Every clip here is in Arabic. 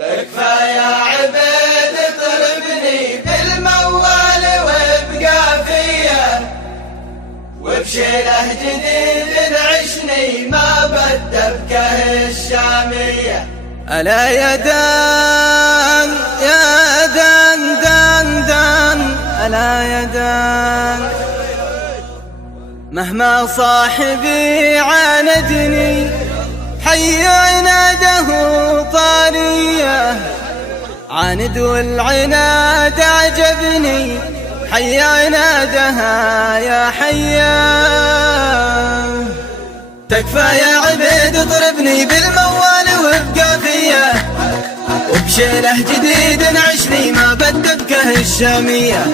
تكفى يا عبيد اطربني بالموال وابقى فيا، وبشيله جديد نعشني ما بدبكه الشامية. ألا يا دان يا دان دان دان، ألا يا دان مهما صاحبي عاندني حي عناده طارية، عاند والعناد عجبني حي عنادها يا حيا. تكفى يا عبيد اضربني بالموال وابقى فيا، وبشيله جديد نعشني ما بدبكه الشامية.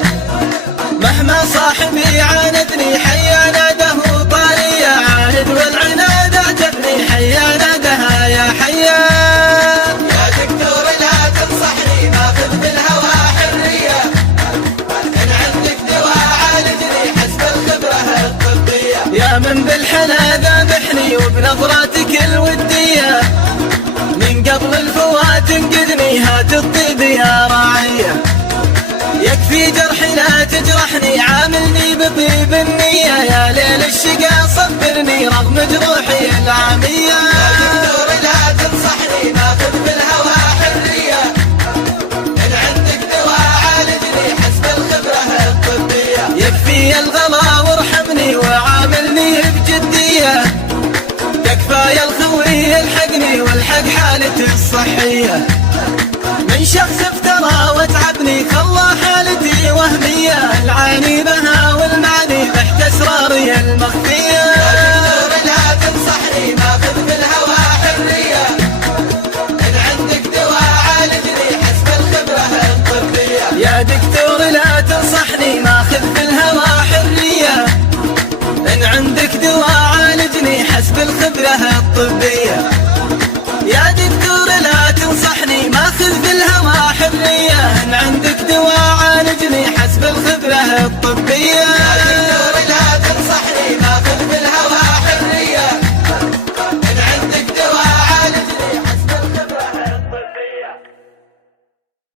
مهما صاحبي عاندني حي عناده طارية، عاند والعناد عجبني حي عنادها يا حيا. يا دكتور لا تنصحني ماخذ بالهوى حرية، إن عندك دواء عالجني حسب الخبرة الطبية. يا من بالحلا ذابحني وبنظراتك الودية، من قبل الفوات انقذني هات الطيب يا راعية. يكفي جرحي لا تجرحني عاملني بطيب النية، يا ليل الشقا صبرني رغم جروحي العامية. يا دكتور لا تنصحني ماخذ بالهوى حرية، إن عندك دواء عالجني حسب الخبرة الطبية. يكفي الغلا وارحمني وعاملني بجدية، تكفى يا الخوي الحقني والحق حالتي الصحية. من شخص افترى وتعبني خلى حالتي وهمية، العاني بها والمعني تحت اسراري المخفية.